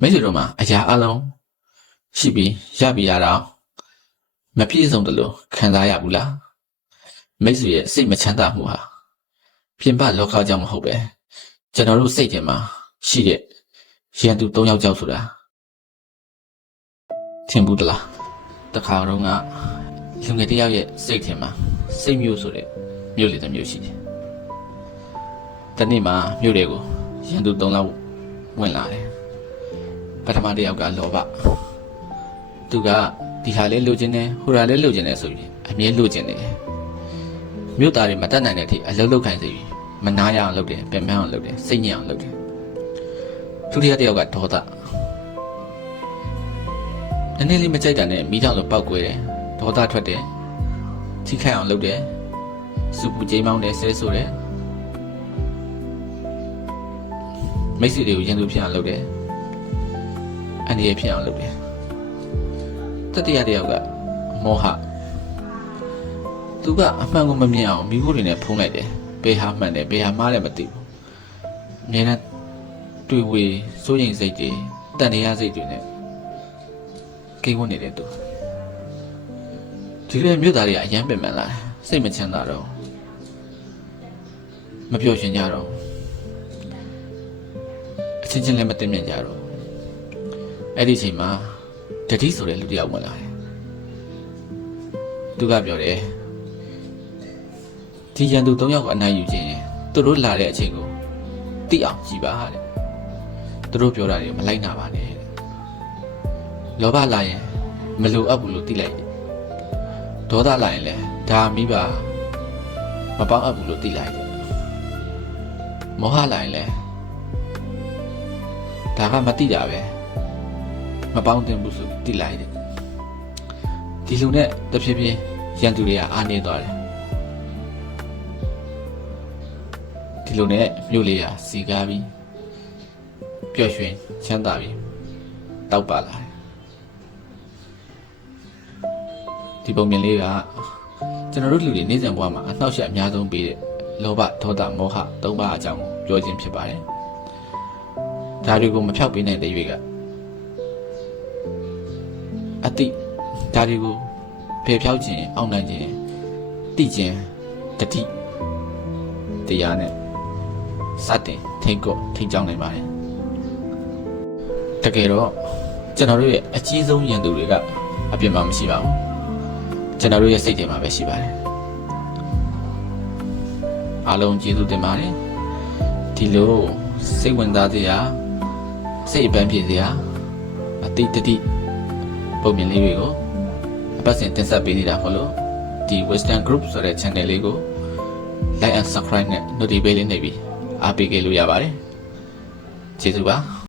မိတ်ဆွေတို့မှာအရာအလုံးရှိပြီးရပြီးရတော့မပြည့်စုံတယ်လို့ခံစားရဘူးလားမိတ်ဆွေရဲ့စိတ်မချမ်းသာမှုဟာပြင်ပလောကကြောင့်မဟုတ်ပဲကျွန်တော်တို့စိတ်ထဲမှာရှိတဲ့ရန်သူ၃ယောက်ကြောက်ဆိုတာထင်ဘူးတလားတခါတော့ကလူငယ်တစ်ယောက်ရဲ့စိတ်ထဲမှာစိတ်မျိုးဆိုတဲ့မျိုးလေးတစ်မျိုးရှိတယ်တနေ့မှာမျိုးတွေကိုရန်သူ၃ယောက်ဝင်လာတယ်ပထမတစ်ယောက်ကလောဘသူကဒီဟာလေးလိုချင်တယ်ဟိုဟာလေးလိုချင်တယ်ဆိုပြီးအမြဲလိုချင်တယ်မြို့သားတွေမတတ်နိုင်တဲ့အထိအလုံးလုံးခိုင်းစေပြီးမနာရအောင်လုပ်တယ်ပြန်မအောင်လုပ်တယ်စိတ်ညစ်အောင်လုပ်တယ်သူတစ်ယောက်ကဒေါသနည်းနည်းလေးမကြိုက်တာနဲ့မိထောင်လိုပောက်ကွဲတယ်ဒေါသထွက်တယ်ထိခိုက်အောင်လုပ်တယ်စုပူကြိမ်းမောင်းတယ်ဆဲဆိုတယ်မိတ်ဆွေတွေကိုရန်သူဖြစ်အောင်လုပ်တယ်အန္တရာယ်ဖြစ်အောင်လုပ်တယ်တတိယတစ်ယောက်ကမောဟသူကအမှန်ကိုမမြင်အောင်မိဖို့တွေနဲ့ဖုံးလိုက်တယ်ဘယ်ဟာမှန်တယ်ဘယ်ဟာမှားတယ်မသိဘူးအများနဲ့တွေ့ဝေစိုးရိမ်စိတ်တွေတန်တရားစိတ်တွေနဲ့ကိန်းဝင်နေတဲ့သူဒီလိုမြို့သားတွေကအယမ်းပင်ပန်းလာစိတ်မချမ်းသာတော့မပြောရှင်ကြတော့အချင်းချင်းလည်းမသိမြင်ကြတော့အဲ့ဒီအချိန်မှာတတိဆိုတဲ့လူတစ်ယောက်ဝင်လာတယ်သူကပြောတယ်ဒီရန်သူ၃ယောက်ကအနိုင်ယူခြင်းသူတို့လာတဲ့အချိန်ကိုသိအောင်ကြည်ပါတဲ့သူတို့ပြောတာတွေမလိုက်နာပါနဲ့လောဘလာရင်မလိုအပ်ဘူးလို့သိလိုက်ဒေါသလာရင်လည်းဒါမိပါမပေါင်းအပ်ဘူးလို့သိလိုက်တယ်မောဟလာရင်လည်းဒါကမသိတာပဲမပေါင်းတင်ဘူးဆိုသိလိုက်တယ်ဒီလူနဲ့တဖြည်းဖြည်းရန်သူတွေကအားနေသွားတယ်ဒီလိုနဲ့မြို့လေးကစီကားပြီးပျော်ရွှင်ချမ်းသာပြီးတောက်ပါလာတယ်ဒီပုံမြင်လေးကကျွန်တော်တို့လူတွေနေ့စဉ်ဘဝမှာအနှောက်အယှက်အများဆုံးပေးတဲ့လောဘဒေါသမောဟ၃ပါးအကြောင်းကိုပြောခြင်းဖြစ်ပါတယ်ဒါတွေကိုမဖြောက်ပေးနိုင်တဲ့ရွေကအတိဒါတွေကိုဖယ်ဖြောက်ခြင်းအောင်နိုင်ခြင်းသိခြင်းတတိတရားနဲ့စတင်ထိတ်ကော့ထိတ်ကြောင်းနိုင်ပါတယ်တကယ်တော့ကျွန်တော်တို့ရဲ့အကြီးဆုံးရန်သူတွေကအပြင်မှာမရှိပါဘူးကျွန်တော်တို့ရဲ့စိတ်ထဲမှာပဲရှိပါတယ်အားလုံးကျေးဇူးတင်ပါတယ်ဒီလိုစိတ်ဝင်စားစရာစိတ်အပန်းပြေစရာအတိတတိပုံမြင်လေးတွေကိုအပတ်စဉ်တင်ဆက်ပေးနေတာမို့လို့ဒီ Western Group ဆိုတဲ့ channel လေးကို like and subscribe နဲ့ notification လေးနှိပ်ပြီးအားပေးကြလို့ရပါတယ်ကျေးဇူးပါ